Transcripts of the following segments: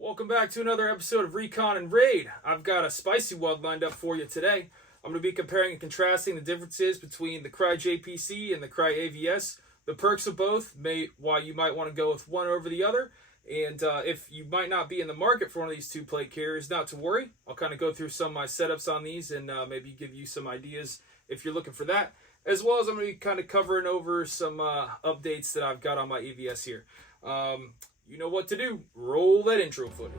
Welcome back to another episode of Recon and Raid. I've got a spicy one lined up for you today. I'm going to be comparing and contrasting the differences between the Crye JPC and the Crye AVS, the perks of both, why you might want to go with one over the other, and if you might not be in the market for one of these two plate carriers, not to worry. I'll kind of go through some of my setups on these and maybe give you some ideas if you're looking for that, as well as I'm going to be kind of covering over some updates that I've got on my AVS here. You know what to do. Roll that intro footage.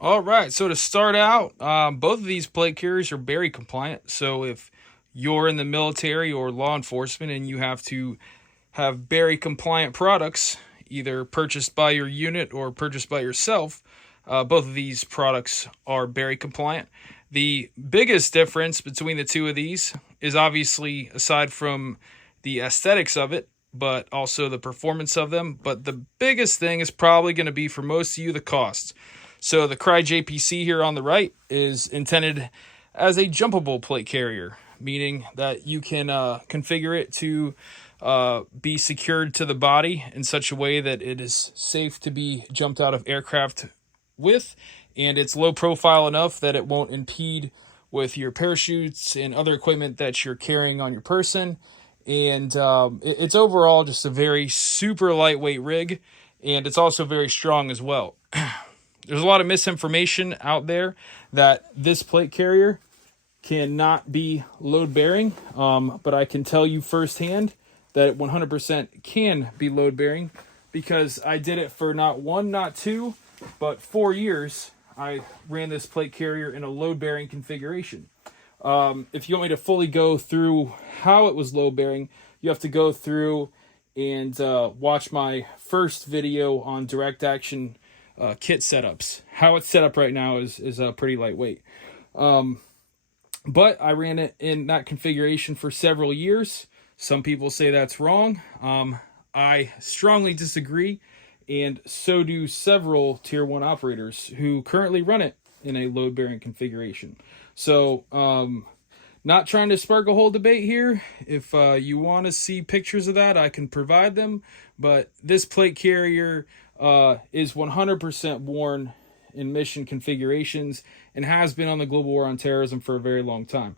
All right, so to start out, both of these plate carriers are Berry compliant. So if you're in the military or law enforcement and you have to have Berry compliant products, either purchased by your unit or purchased by yourself, both of these products are Berry compliant. The biggest difference between the two of these is obviously, aside from the aesthetics of it, but also the performance of them. But the biggest thing is probably going to be, for most of you, the cost. So the Crye JPC here on the right is intended as a jumpable plate carrier, meaning that you can configure it to be secured to the body in such a way that it is safe to be jumped out of aircraft with, and it's low profile enough that it won't impede with your parachutes and other equipment that you're carrying on your person. And it's overall just a very super lightweight rig, and it's also very strong as well. There's a lot of misinformation out there that this plate carrier cannot be load bearing, but I can tell you firsthand that it 100% can be load bearing, because I did it for not one, not two, but 4 years. I ran this plate carrier in a load bearing configuration. If you want me to fully go through how it was load bearing, you have to go through and watch my first video on direct action kit setups. How it's set up right now is pretty lightweight. But I ran it in that configuration for several years. Some people say that's wrong. I strongly disagree, and so do several tier 1 operators who currently run it in a load bearing configuration. So not trying to spark a whole debate here. If you want to see pictures of that, I can provide them. But this plate carrier is 100% worn in mission configurations and has been on the global war on terrorism for a very long time.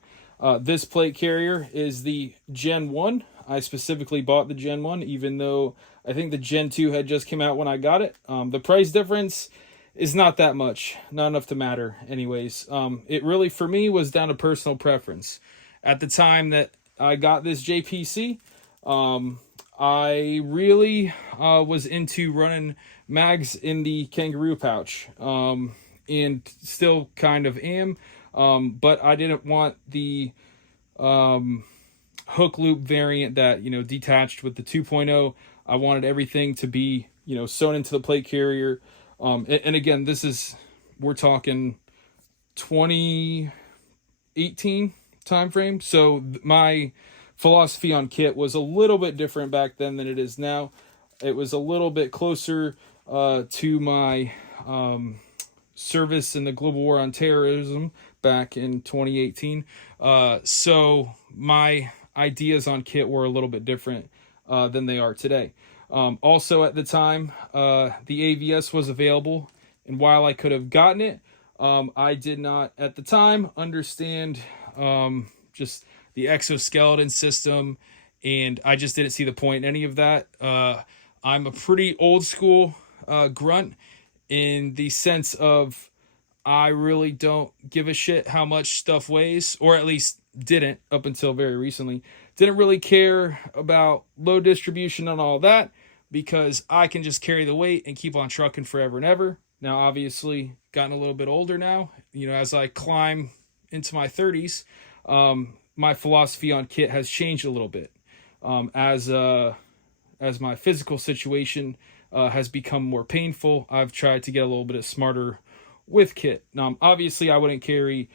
This plate carrier is the Gen 1. I specifically bought the Gen 1, even though I think the Gen 2 had just come out when I got it. The price difference is not that much, not enough to matter anyways. It really, for me, was down to personal preference. At the time that I got this JPC, I really was into running mags in the kangaroo pouch, and still kind of am, but I didn't want the hook loop variant that, detached with the 2.0. I wanted everything to be, sewn into the plate carrier. And again, we're talking 2018 timeframe. So my philosophy on kit was a little bit different back then than it is now. It was a little bit closer to my service in the global war on terrorism back in 2018. So my ideas on kit were a little bit different than they are today. Also at the time, the AVS was available, and while I could have gotten it, I did not at the time understand just the exoskeleton system, and I just didn't see the point in any of that. I'm a pretty old school grunt in the sense of I really don't give a shit how much stuff weighs, or at least didn't up until very recently. Didn't really care about load distribution and all that because I can just carry the weight and keep on trucking forever and ever. Now, obviously, gotten a little bit older now. As I climb into my 30s, my philosophy on kit has changed a little bit. As my physical situation has become more painful, I've tried to get a little bit smarter with kit. Now, obviously, I wouldn't carry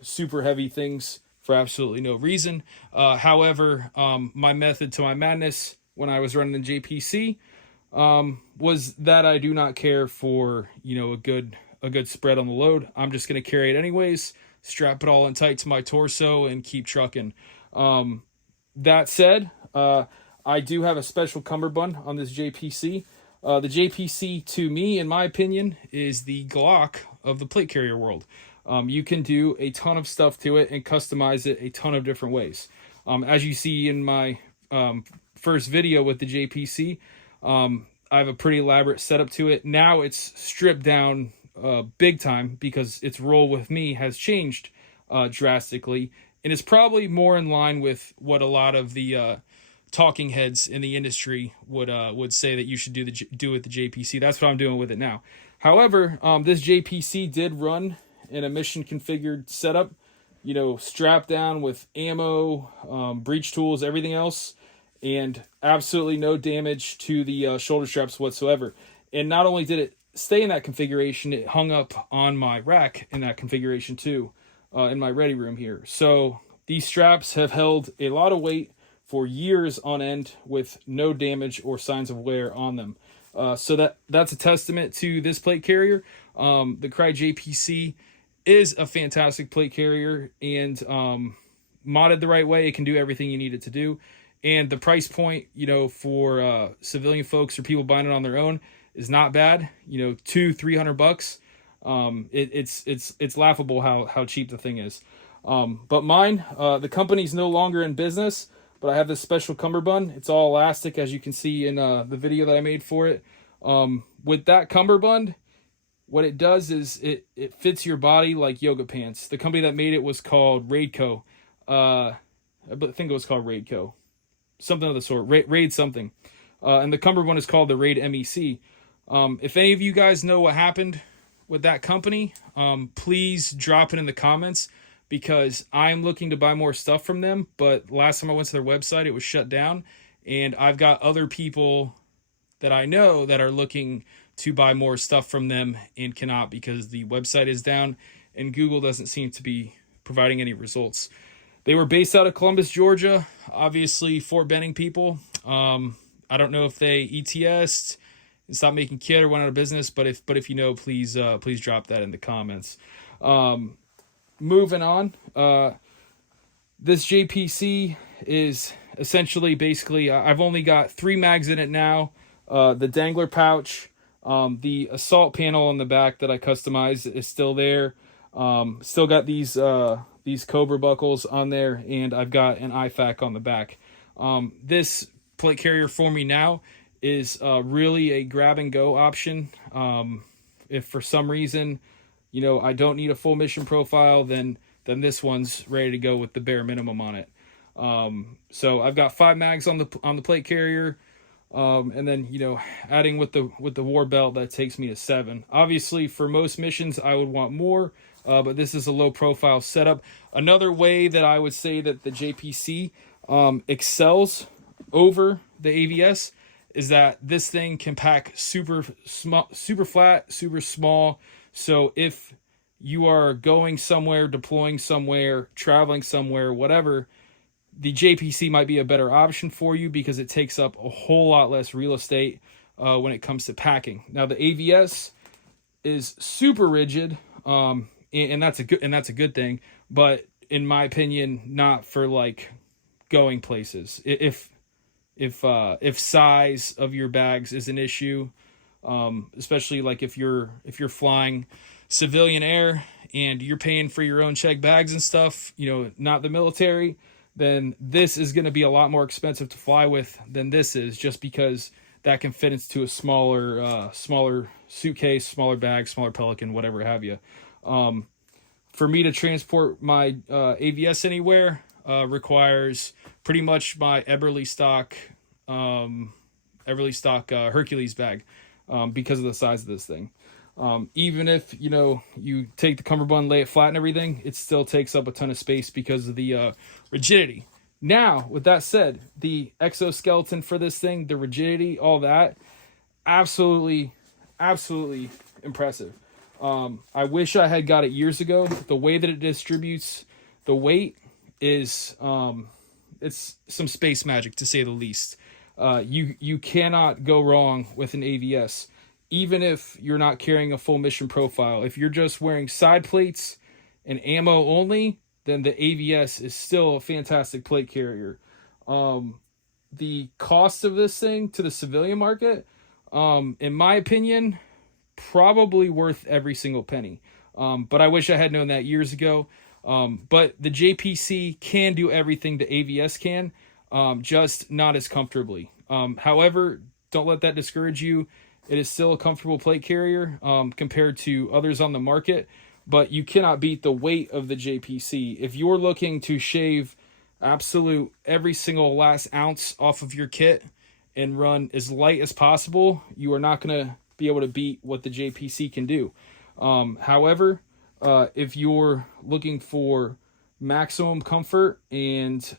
super heavy things for absolutely no reason. However, my method to my madness when I was running the JPC was that I do not care for a good spread on the load. I'm just going to carry it anyways, strap it all in tight to my torso, and keep trucking. That said, I do have a special cummerbund on this JPC. The JPC, to me, in my opinion, is the Glock of the plate carrier world. You can do a ton of stuff to it and customize it a ton of different ways. As you see in my first video with the JPC, I have a pretty elaborate setup to it. Now it's stripped down big time because its role with me has changed drastically, and it's probably more in line with what a lot of the talking heads in the industry would say that you should do with the JPC. That's what I'm doing with it now. However, this JPC did run in a mission configured setup, strapped down with ammo, breach tools, everything else, and absolutely no damage to the shoulder straps whatsoever. And not only did it stay in that configuration, it hung up on my rack in that configuration too, in my ready room here. So these straps have held a lot of weight for years on end with no damage or signs of wear on them. So that's a testament to this plate carrier. The Crye JPC is a fantastic plate carrier, and modded the right way, it can do everything you need it to do. And the price point, for civilian folks or people buying it on their own is not bad. $200-300. It's laughable how cheap the thing is. But mine, the company's no longer in business, but I have this special cummerbund. It's all elastic, as you can see in the video that I made for it. With that cummerbund, what it does is it fits your body like yoga pants. The company that made it was called Raidco. I think it was called Raidco. Something of the sort. Raid something. And the cummerbund is called the Raid MEC. If any of you guys know what happened with that company, please drop it in the comments, because I'm looking to buy more stuff from them. But last time I went to their website, it was shut down. And I've got other people that I know that are looking to buy more stuff from them and cannot, because the website is down and Google doesn't seem to be providing any results. They were based out of Columbus, Georgia, obviously Fort Benning people. I don't know if they ETS'd and stopped making kit or went out of business, but if please drop that in the comments. Moving on, this JPC is essentially basically, I've only got 3 mags in it now. The dangler pouch, the assault panel on the back that I customized is still there. Still got these Cobra buckles on there, and I've got an IFAC on the back. This plate carrier for me now is really a grab and go option. If for some reason, I don't need a full mission profile, then this one's ready to go with the bare minimum on it. So I've got 5 mags on the plate carrier. And then, adding with the war belt, that takes me to 7. Obviously, for most missions, I would want more, but this is a low profile setup. Another way that I would say that the JPC excels over the AVS is that this thing can pack super flat, super small. So if you are going somewhere, deploying somewhere, traveling somewhere, whatever, the JPC might be a better option for you because it takes up a whole lot less real estate when it comes to packing. Now the AVS is super rigid, and that's a good thing. But in my opinion, not for like going places. If if size of your bags is an issue, especially like if you're flying civilian air and you're paying for your own check bags and stuff, not the military, then this is going to be a lot more expensive to fly with than this is, just because that can fit into a smaller suitcase, smaller bag, smaller Pelican, whatever have you. For me to transport my AVS anywhere requires pretty much my Eberly stock Hercules bag, because of the size of this thing. Even if you take the cummerbund, lay it flat and everything, it still takes up a ton of space because of the rigidity. Now, with that said, the exoskeleton for this thing, the rigidity, all that, absolutely impressive. I wish I had got it years ago. The way that it distributes the weight is it's some space magic, to say the least. You cannot go wrong with an AVS, even if you're not carrying a full mission profile. If you're just wearing side plates and ammo only, then the AVS is still a fantastic plate carrier. The cost of this thing to the civilian market, in my opinion, probably worth every single penny. But I wish I had known that years ago. But the JPC can do everything the AVS can, just not as comfortably. However, don't let that discourage you. It is still a comfortable plate carrier compared to others on the market, but you cannot beat the weight of the JPC. If you're looking to shave absolute every single last ounce off of your kit and run as light as possible, you are not going to be able to beat what the JPC can do. However, if you're looking for maximum comfort and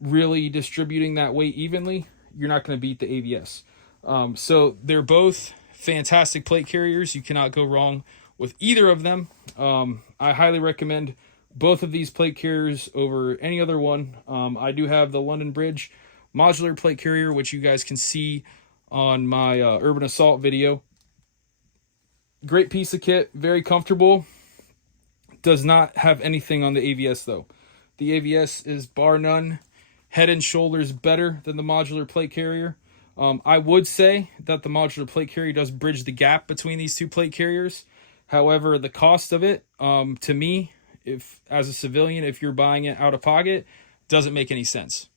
really distributing that weight evenly, you're not going to beat the AVS. So they're both fantastic plate carriers. You cannot go wrong with either of them. I highly recommend both of these plate carriers over any other one. I do have the London Bridge modular plate carrier, which you guys can see on my Urban Assault video. Great piece of kit, very comfortable. Does not have anything on the AVS though. The AVS is bar none, head and shoulders better than the modular plate carrier. I would say that the modular plate carrier does bridge the gap between these two plate carriers. However, the cost of it, to me, if as a civilian, if you're buying it out of pocket, doesn't make any sense.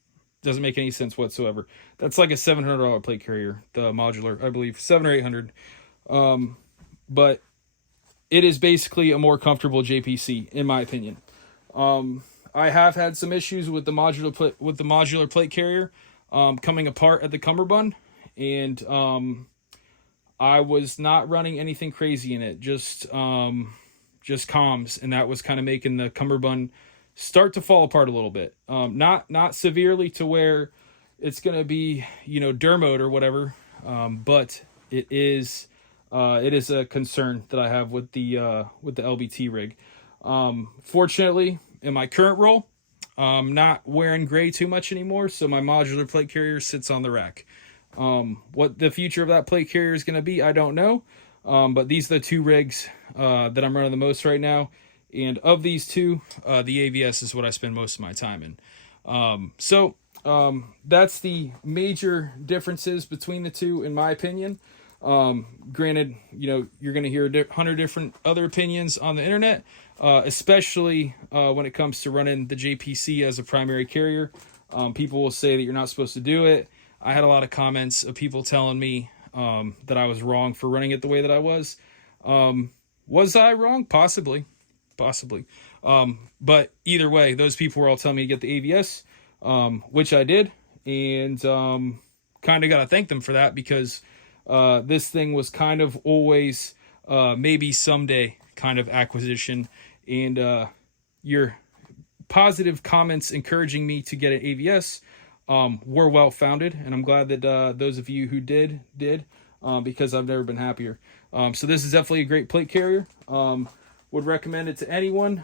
Doesn't make any sense whatsoever. That's like a $700 plate carrier, the modular, I believe, $700 or $800. But it is basically a more comfortable JPC, in my opinion. I have had some issues with the modular plate carrier coming apart at the cummerbund, and I was not running anything crazy in it, just comms, and that was kind of making the cummerbund start to fall apart a little bit. Not severely to where it's going to be dermoed or whatever, but it is a concern that I have with the LBT rig. Fortunately, in my current role, I'm not wearing gray too much anymore, so my modular plate carrier sits on the rack. What the future of that plate carrier is going to be, I don't know. But these are the two rigs that I'm running the most right now. And of these two, the AVS is what I spend most of my time in. So that's the major differences between the two, in my opinion. Granted, you're going to hear 100 different other opinions on the internet, especially when it comes to running the JPC as a primary carrier. People will say that you're not supposed to do it. I had a lot of comments of people telling me that I was wrong for running it the way that I was. Was I wrong? Possibly. But either way, those people were all telling me to get the AVS, which I did, and kind of got to thank them for that, because this thing was kind of always maybe someday kind of acquisition, and your positive comments encouraging me to get an AVS were well founded, and I'm glad that those of you who did, because I've never been happier. So this is definitely a great plate carrier. Would recommend it to anyone.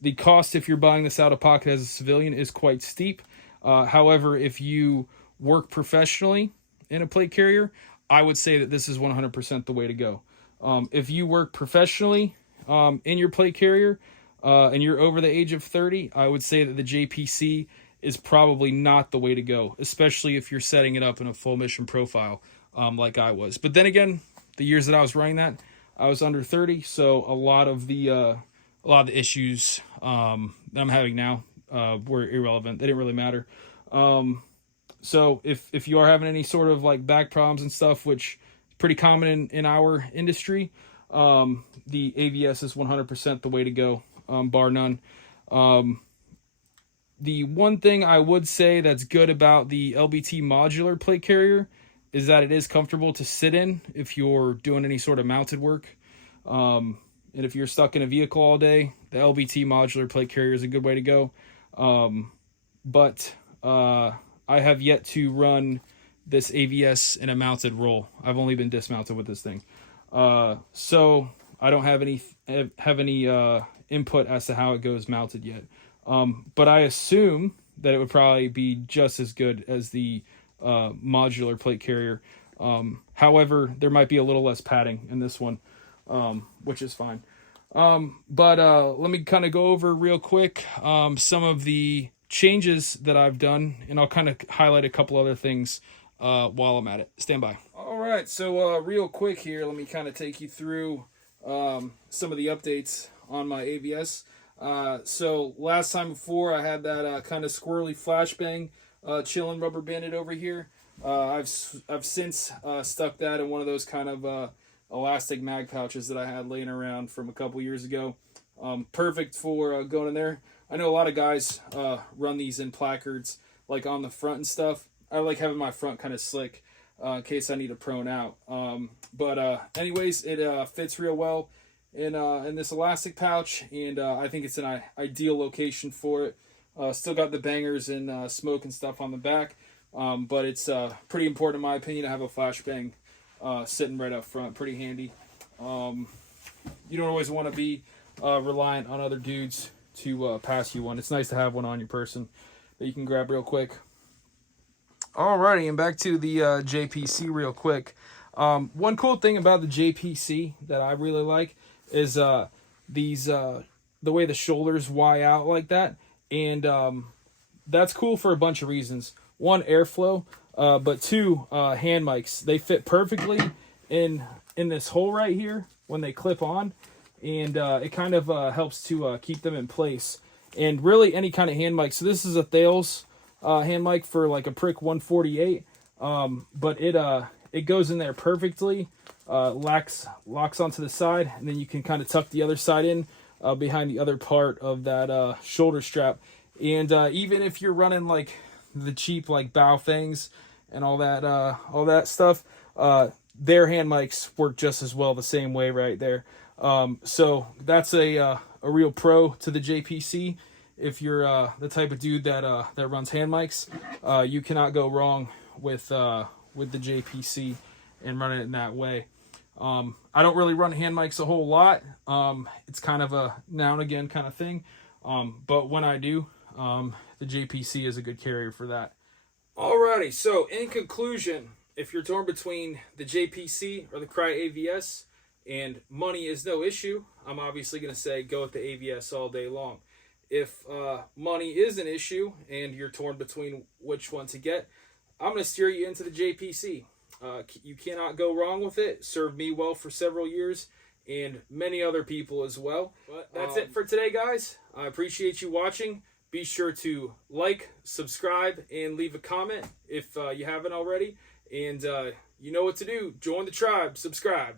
The cost, if you're buying this out of pocket as a civilian, is quite steep. However, if you work professionally in a plate carrier, I would say that this is 100% the way to go. If you work professionally in your plate carrier and you're over the age of 30, I would say that the JPC is probably not the way to go, especially if you're setting it up in a full mission profile, like I was. But then again, the years that I was running that, I was under 30, so a lot of the issues that I'm having now were irrelevant. They didn't really matter. So if you are having any sort of like back problems and stuff, which is pretty common in our industry, the AVS is 100% the way to go, bar none. The one thing I would say that's good about the LBT modular plate carrier is that it is comfortable to sit in if you're doing any sort of mounted work. And if you're stuck in a vehicle all day, the LBT modular plate carrier is a good way to go. But I have yet to run this AVS in a mounted roll. I've only been dismounted with this thing. So I don't have any input as to how it goes mounted yet. But I assume that it would probably be just as good as the modular plate carrier. However, there might be a little less padding in this one, which is fine. But let me kind of go over real quick some of the changes that I've done, and I'll kind of highlight a couple other things while I'm at it. Stand by. All right, so real quick here, let me kind of take you through some of the updates on my AVS. So last time before, I had that kind of squirrely flashbang chilling rubber banded over here. I've since stuck that in one of those kind of elastic mag pouches that I had laying around from a couple years ago. Perfect for going in there. I know a lot of guys run these in placards, like on the front and stuff. I like having my front kind of slick in case I need to prone out. But anyways, it fits real well in this elastic pouch, and I think it's an ideal location for it. Still got the bangers and smoke and stuff on the back, but it's pretty important in my opinion to have a flashbang sitting right up front. Pretty handy. You don't always want to be reliant on other dudes to pass you one. It's nice to have one on your person that you can grab real quick. Alrighty, and back to the JPC real quick. One cool thing about the JPC that I really like is these the way the shoulders Y out like that, and that's cool for a bunch of reasons. One, airflow, but two, hand mics. They fit perfectly in this hole right here when they clip on, and it kind of helps to keep them in place. And really any kind of hand mic. So this is a Thales hand mic for like a Prick 148, but it goes in there perfectly. Locks onto the side, and then you can kind of tuck the other side in behind the other part of that shoulder strap. And even if you're running like the cheap like Baofangs and all that stuff, their hand mics work just as well the same way right there. So that's a real pro to the JPC. If you're the type of dude that runs hand mics, you cannot go wrong with the JPC and running it in that way. I don't really run hand mics a whole lot. It's kind of a now and again kind of thing. But when I do, the JPC is a good carrier for that. Alrighty, so in conclusion, if you're torn between the JPC or the Crye AVS and money is no issue, I'm obviously going to say go with the AVS all day long. If money is an issue and you're torn between which one to get, I'm going to steer you into the JPC. You cannot go wrong with it. Served me well for several years and many other people as well. But that's it for today, guys. I appreciate you watching. Be sure to like, subscribe, and leave a comment if you haven't already. And you know what to do. Join the tribe. Subscribe.